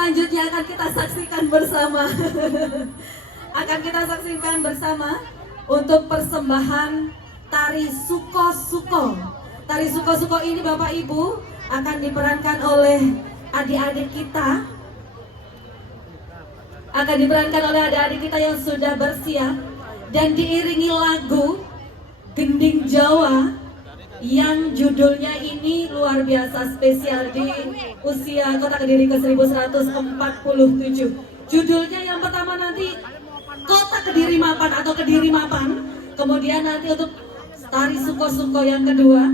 selanjutnya akan kita saksikan bersama. Akan kita saksikan bersama untuk persembahan tari Suko-Suko. Tari Suko-Suko ini Bapak Ibu akan diperankan oleh adik-adik kita. Akan diperankan oleh adik-adik kita yang sudah bersiap dan diiringi lagu Gending Jawa yang judulnya ini luar biasa spesial di usia Kota Kediri ke 1147. Judulnya yang pertama nanti Kota Kediri Mapan atau Kediri Mapan. Kemudian nanti untuk tari Suko-Suko yang kedua,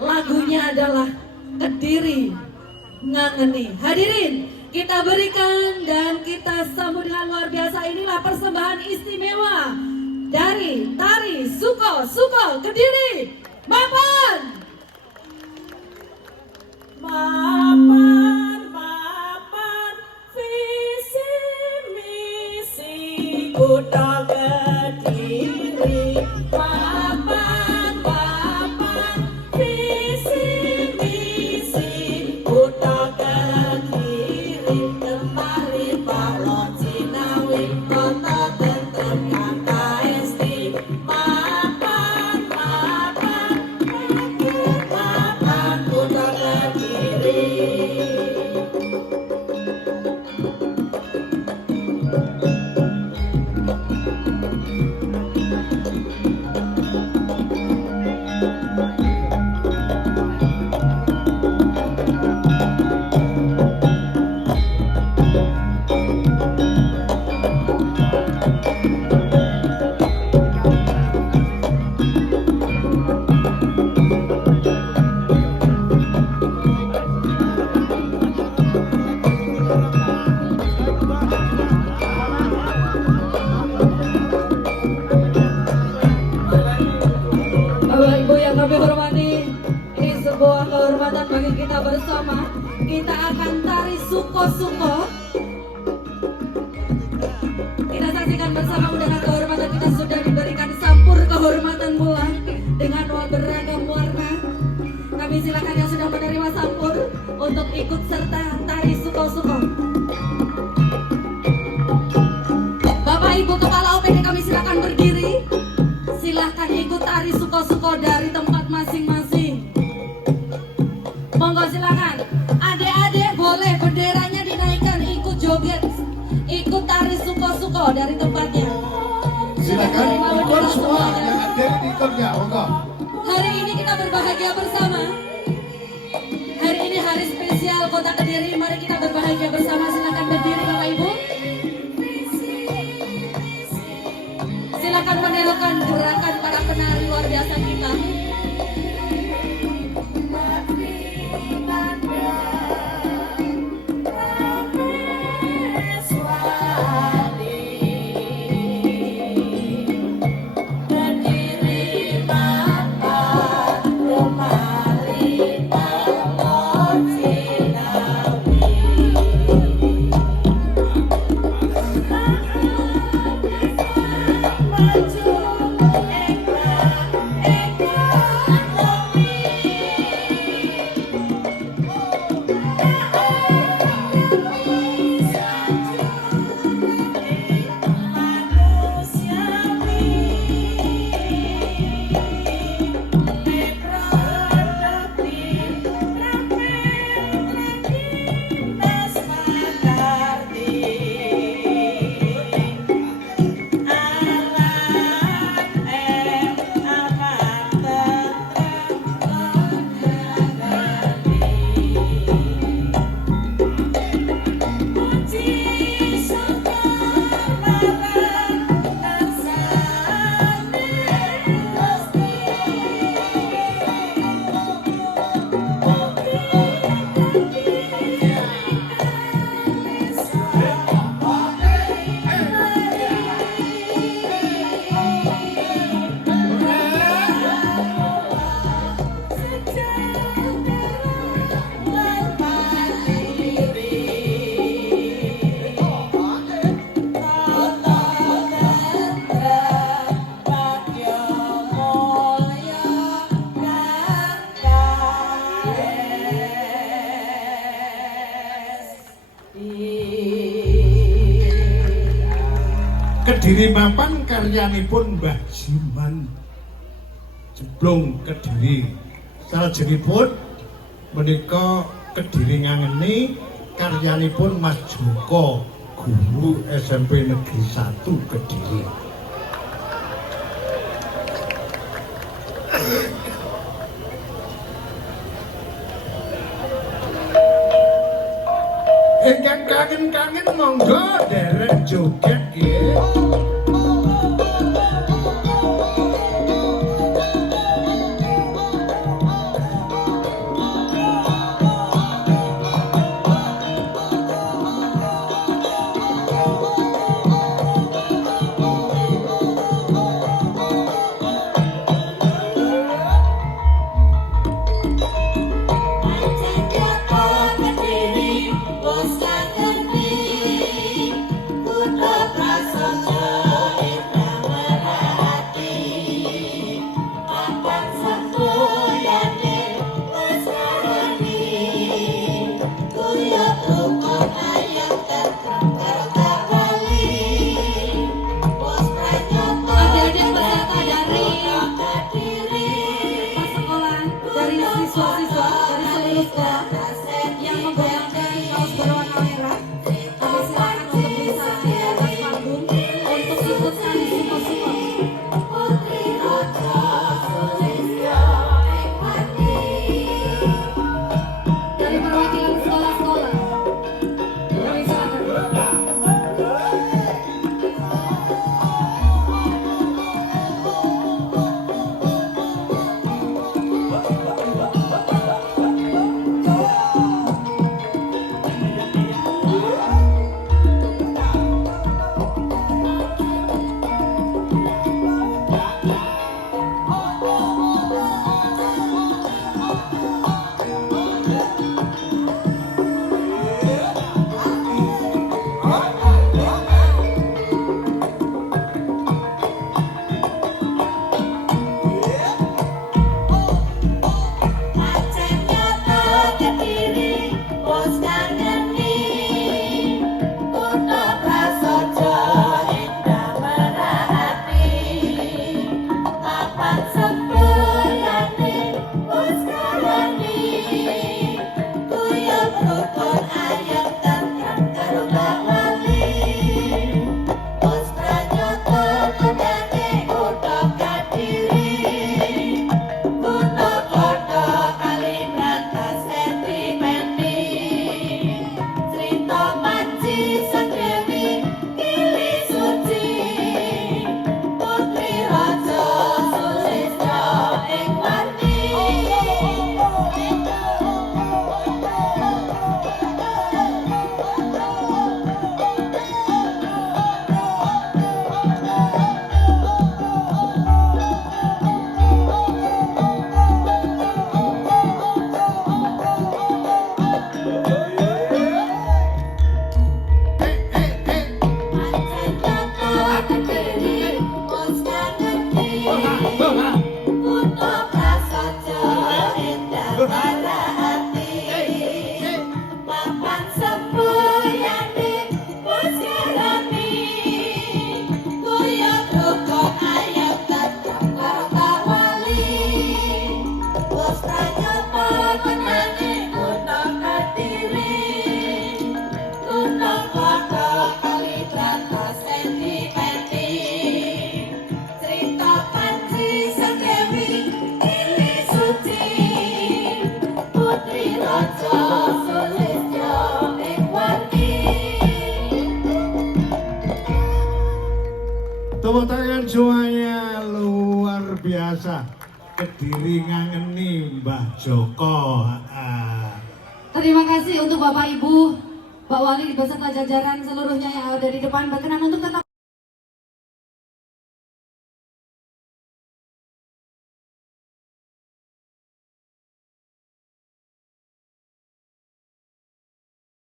lagunya adalah Kediri Ngangeni. Hadirin, kita berikan dan kita sambut dengan luar biasa. Inilah persembahan istimewa dari tari Suko-Suko Kediri Mapan. Mapan, mapan, visi misi Kota Kediri. Mapan, mapan, visi misi Kota Kediri. Kemari Pak Lon Sinawi, kota tentu kata esti. Mapan, mapan, mapan, Kota Kediri. Bapak Ibu yang kami hormati, ini sebuah kehormatan bagi kita bersama. Kita akan tari Suko-Suko. Kita saksikan bersama dengan kehormatan kita sudah diberikan sampur kehormatan pula dengan beragam warna. Kami silakan yang sudah menerima sampur untuk ikut serta tari Suko-Suko. Bapak Ibu Kepala OPD kami silakan berdiri. Silahkan ikut tari Suko-Suko dari tempat masing-masing. Monggo silakan. Adik-adik boleh benderanya dinaikkan, ikut joget, ikut tari Suko-Suko dari tempatnya. Silakan ikut semua yang ada ikut ya, monggo. Hari ini kita berbahagia bersama. Hari ini hari spesial Kota Kediri. Mari kita berbahagia bersama. Silakan berdiri Bapak Ibu. Silakan menirukan gerakan para penari luar biasa kita. Kediri Mapan, Romali, Tengok Sinawi. Kediri mapan karyanipun Mbah Jiman Jeblong Kediri. Salajengipun menika Kediri ngangeni karyanipun Mas Joko, guru SMP Negeri 1 Kediri. Ingkang kangen-kangen monggo derek joget nggih. Adik-adik peserta dari sekolah, dari siswa-siswa dari seluruh sekolah yang menggunakan kaos berwarna merah, kami silakan untuk bisa di atas panggung untuk ikut tari suko-suko. Dari perwakilan sekolah-sekolah, kami silakan. Tepuk tangan semuanya, luar biasa. Kediri ngangeni Mbah Joko. Terima kasih untuk Bapak Ibu, Pak Wali beserta jajaran seluruhnya yang ada di depan. Berkenan untuk tetap